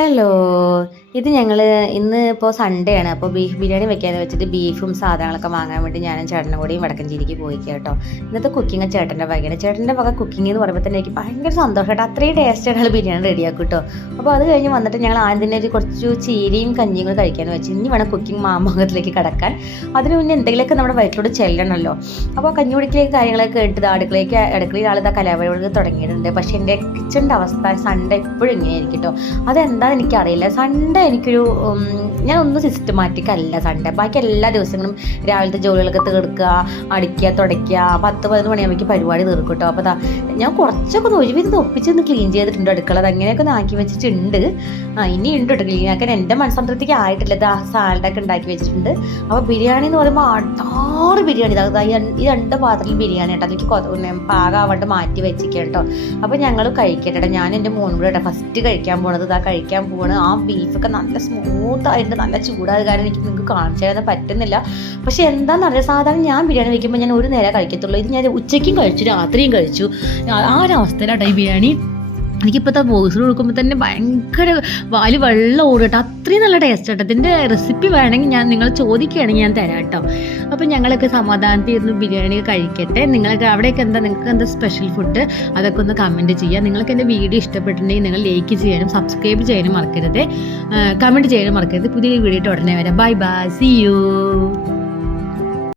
Hello, ഇത് ഞങ്ങൾ ഇപ്പോൾ സൺഡേ ആണ്. അപ്പോൾ ബീഫ് ബിരിയാണി വെക്കാമെന്ന് വെച്ചിട്ട് ബീഫും സാധനങ്ങളൊക്കെ വാങ്ങാൻ വേണ്ടി ഞാനും ചേട്ടനും കൂടിയും വടക്കഞ്ചേരിക്ക് പോയി കേട്ടോ. ഇന്നത്തെ കുക്കിംഗ് ചേട്ടൻ്റെ വകയാണ്. ചേട്ടൻ്റെ വക കുക്കിംഗ് എന്ന് പറയുമ്പോൾ തന്നെ എനിക്ക് ഭയങ്കര സന്തോഷമായിട്ട് അത്രയും ടേസ്റ്റായിട്ട് ബിരിയാണി റെഡിയാക്കും കേട്ടോ. അപ്പോൾ അത് കഴിഞ്ഞ് വന്നിട്ട് ഞങ്ങൾ ആദ്യം തന്നെ ഒരു കുറച്ച് ചീരയും കഞ്ഞിയും കൂടി കഴിക്കാമെന്ന് വെച്ച് ഇനി വേണം കുക്കിംഗ് മാമകത്തിലേക്ക് കടക്കാൻ. അതിന് മുന്നേ എന്തെങ്കിലുമൊക്കെ നമ്മുടെ വയറ്റിലൂടെ ചെല്ലണമല്ലോ. അപ്പോൾ കഞ്ഞി കുടിക്കലേക്ക് കാര്യങ്ങളൊക്കെ ഇട്ടത് അടുക്കളയിൽ ആളിതാ കലാപരിപാടികൾ തുടങ്ങിയിട്ടുണ്ട്. പക്ഷേ എൻ്റെ കിച്ചണിൻ്റെ അവസ്ഥ സൺഡേ എപ്പോഴും ഇങ്ങനെയായിരിക്കും കേട്ടോ. അതെന്താണെന്ന് എനിക്കറിയില്ല. സൺഡേ എനിക്കൊരു ഞാനൊന്നും സിസ്റ്റമാറ്റിക് അല്ല സൺഡേ. ബാക്കി എല്ലാ ദിവസങ്ങളും രാവിലത്തെ ജോലികളൊക്കെ തീർക്കുക, അടിക്കുക, തുടയ്ക്കുക, 10-11 മണിയാകുമ്പോൾ പരിപാടി തീർക്കും കേട്ടോ. അപ്പോൾ ഞാൻ കുറച്ചൊക്കെ ഒരുവിധം ഒപ്പിച്ചൊന്ന് ക്ലീൻ ചെയ്തിട്ടുണ്ട് അടുക്കള. അത് അങ്ങനെയൊക്കെ ഒന്ന് ആക്കി വെച്ചിട്ടുണ്ട്. ഇനി ഉണ്ട് കേട്ടോ ക്ലീൻ ആക്കാൻ. എൻ്റെ മനസ്സംതൃപ്തിക്ക് ആയിട്ടില്ല. സാലഡൊക്കെ ഉണ്ടാക്കി വെച്ചിട്ടുണ്ട്. അപ്പോൾ ബിരിയാണി എന്ന് പറയുമ്പോൾ 6 ബിരിയാണി ഈ 2 പാത്രത്തിൽ ബിരിയാണി കേട്ടോ. എനിക്ക് പാകാവാണ്ട് മാറ്റി വെച്ചിരിക്കുക കേട്ടോ. അപ്പോൾ ഞങ്ങൾ കഴിക്കട്ടെ. ഞാൻ എൻ്റെ മോനും കൂടെ കേട്ടോ ഫസ്റ്റ് കഴിക്കാൻ പോണത്. കഴിക്കാൻ പോവാണ്. ആ ബീഫൊക്കെ നല്ല സ്മൂത്തായിട്ട് നല്ല ചൂടായത് കാരണം എനിക്ക് നിങ്ങൾക്ക് കാണിച്ചു തരാൻ പറ്റുന്നില്ല. പക്ഷെ എന്താണെന്നറിയാം, സാധാരണ ഞാൻ ബിരിയാണി വയ്ക്കുമ്പോൾ ഞാൻ ഒരു നേരം കഴിക്കത്തുള്ളൂ. ഇത് ഞാൻ ഉച്ചയ്ക്കും കഴിച്ചു, രാത്രിയും കഴിച്ചു. ആ ഒരു അവസ്ഥയിലാട്ടോ ഈ ബിരിയാണി. എനിക്കിപ്പോഴത്തെ വോയിസ് കൊടുക്കുമ്പോൾ തന്നെ ഭയങ്കര വാല് വെള്ളം ഓടിട്ടോ. അത്രയും നല്ല ടേസ്റ്റ് കേട്ടോ. ഇതിൻ്റെ റെസിപ്പി വേണമെങ്കിൽ നിങ്ങൾ ചോദിക്കുകയാണെങ്കിൽ ഞാൻ തരാം കേട്ടോ. അപ്പോൾ ഞങ്ങളൊക്കെ സമാധാനത്തിൽ ഇരുന്ന് ബിരിയാണി കഴിക്കട്ടെ. നിങ്ങൾക്ക് നിങ്ങൾക്ക് എന്താ സ്പെഷ്യൽ ഫുഡ് അതൊക്കെ ഒന്ന് കമൻറ്റ് ചെയ്യുക. നിങ്ങൾക്ക് എൻ്റെ വീഡിയോ ഇഷ്ടപ്പെട്ടിട്ടുണ്ടെങ്കിൽ നിങ്ങൾ ലൈക്ക് ചെയ്യാനും സബ്സ്ക്രൈബ് ചെയ്യാനും മറക്കരുത്, കമൻറ്റ് ചെയ്യാനും മറക്കരുത്. പുതിയ വീഡിയോ ഉടനെ വരാം. Bye bye, see U.